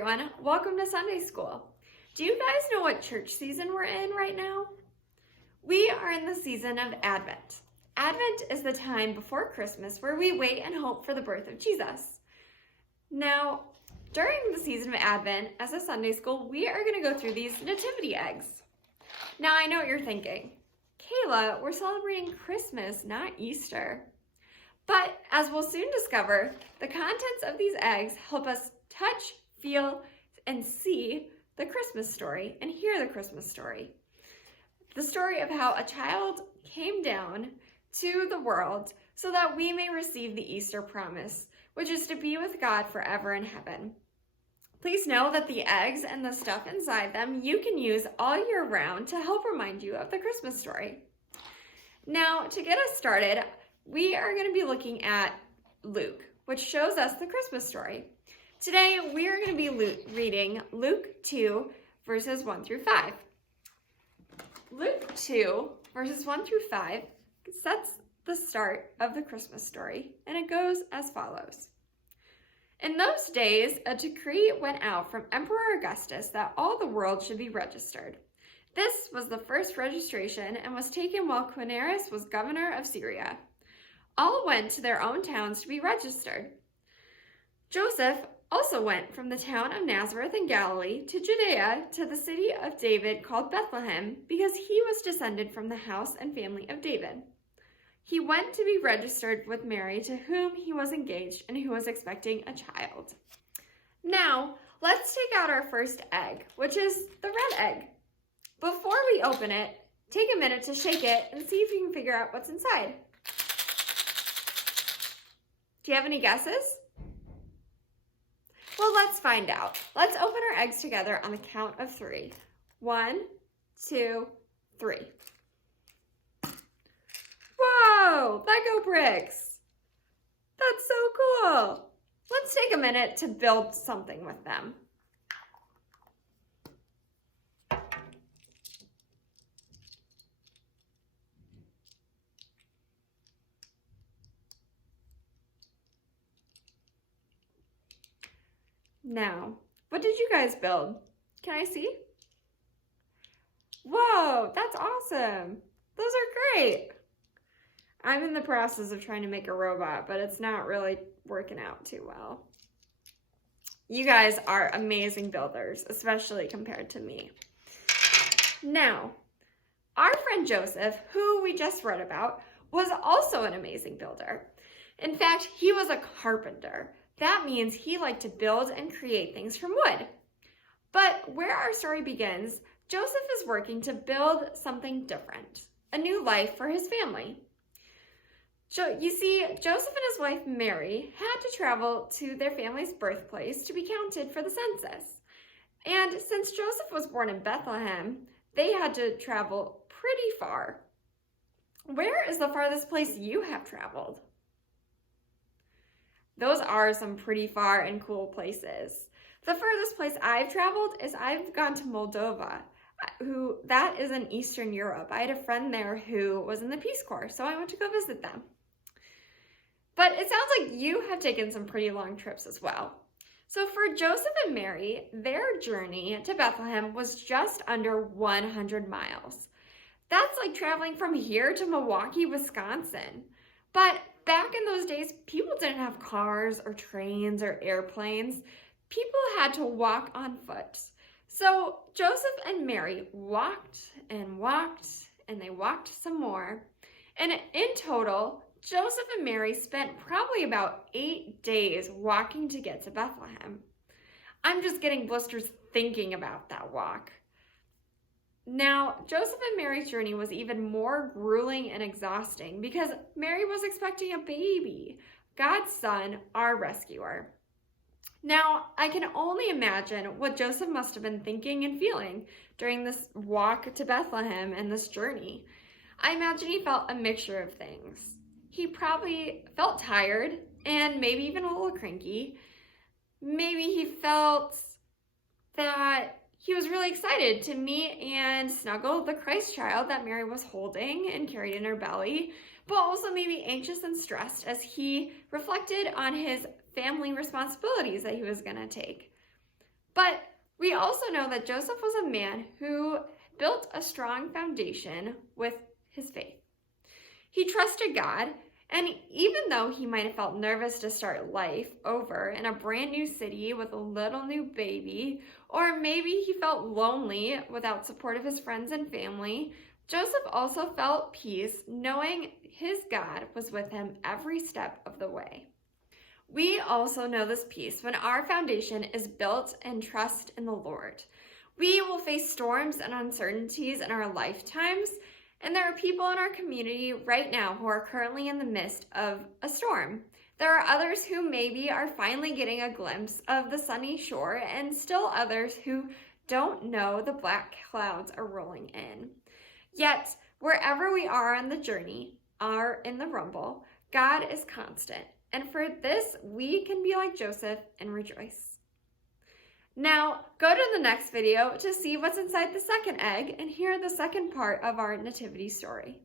everyone, welcome to Sunday School. Do you guys know what church season we're in right now? We are in the season of Advent. Advent is the time before Christmas where we wait and hope for the birth of Jesus. Now, during the season of Advent, as a Sunday School, we are going to go through these Nativity eggs. Now, I know what you're thinking. Kayla, we're celebrating Christmas, not Easter. But as we'll soon discover, the contents of these eggs help us touch, feel, and see the Christmas story and hear the Christmas story. The story of how a child came down to the world so that we may receive the Easter promise, which is to be with God forever in heaven. Please know that the eggs and the stuff inside them you can use all year round to help remind you of the Christmas story. Now, to get us started, we are going to be looking at Luke, which shows us the Christmas story. Today, we are going to be reading Luke 2, verses 1 through 5. Luke 2, verses 1 through 5 sets the start of the Christmas story, and it goes as follows. In those days, a decree went out from Emperor Augustus that all the world should be registered. This was the first registration and was taken while Quirinius was governor of Syria. All went to their own towns to be registered. Joseph also went from the town of Nazareth in Galilee to Judea to the city of David called Bethlehem, because he was descended from the house and family of David. He went to be registered with Mary, to whom he was engaged and who was expecting a child. Now, let's take out our first egg, which is the red egg. Before we open it, take a minute to shake it and see if you can figure out what's inside. Do you have any guesses? Well, let's find out. Let's open our eggs together on the count of 3. 1, 2, 3. Whoa, Lego bricks. That's so cool. Let's take a minute to build something with them. Now, what did you guys build? Can I see? Whoa, that's awesome. Those are great. I'm in the process of trying to make a robot, but it's not really working out too well. You guys are amazing builders, especially compared to me. Now, our friend Joseph, who we just read about, was also an amazing builder. In fact, he was a carpenter. That means he liked to build and create things from wood. But where our story begins, Joseph is working to build something different, a new life for his family. You see, Joseph and his wife Mary had to travel to their family's birthplace to be counted for the census. And since Joseph was born in Bethlehem, they had to travel pretty far. Where is the farthest place you have traveled? Those are some pretty far and cool places. The furthest place I've traveled is I've gone to Moldova, that is in Eastern Europe. I had a friend there who was in the Peace Corps, so I went to go visit them. But it sounds like you have taken some pretty long trips as well. So for Joseph and Mary, their journey to Bethlehem was just under 100 miles. That's like traveling from here to Milwaukee, Wisconsin. But back in those days, people didn't have cars or trains or airplanes. People had to walk on foot. So Joseph and Mary walked and walked, and they walked some more. And in total, Joseph and Mary spent probably about 8 days walking to get to Bethlehem. I'm just getting blisters thinking about that walk. Now, Joseph and Mary's journey was even more grueling and exhausting because Mary was expecting a baby, God's son, our rescuer. Now, I can only imagine what Joseph must have been thinking and feeling during this walk to Bethlehem and this journey. I imagine he felt a mixture of things. He probably felt tired and maybe even a little cranky. Maybe he felt that he was really excited to meet and snuggle the Christ child that Mary was holding and carried in her belly, but also maybe anxious and stressed as he reflected on his family responsibilities that he was going to take. But we also know that Joseph was a man who built a strong foundation with his faith. He trusted God, and even though he might have felt nervous to start life over in a brand new city with a little new baby, or maybe he felt lonely without support of his friends and family, Joseph also felt peace knowing his God was with him every step of the way. We also know this peace when our foundation is built in trust in the Lord. We will face storms and uncertainties in our lifetimes, and there are people in our community right now who are currently in the midst of a storm. There are others who maybe are finally getting a glimpse of the sunny shore, and still others who don't know the black clouds are rolling in. Yet, wherever we are on the journey, are in the rumble, God is constant. And for this, we can be like Joseph and rejoice. Now, go to the next video to see what's inside the second egg and hear the second part of our nativity story.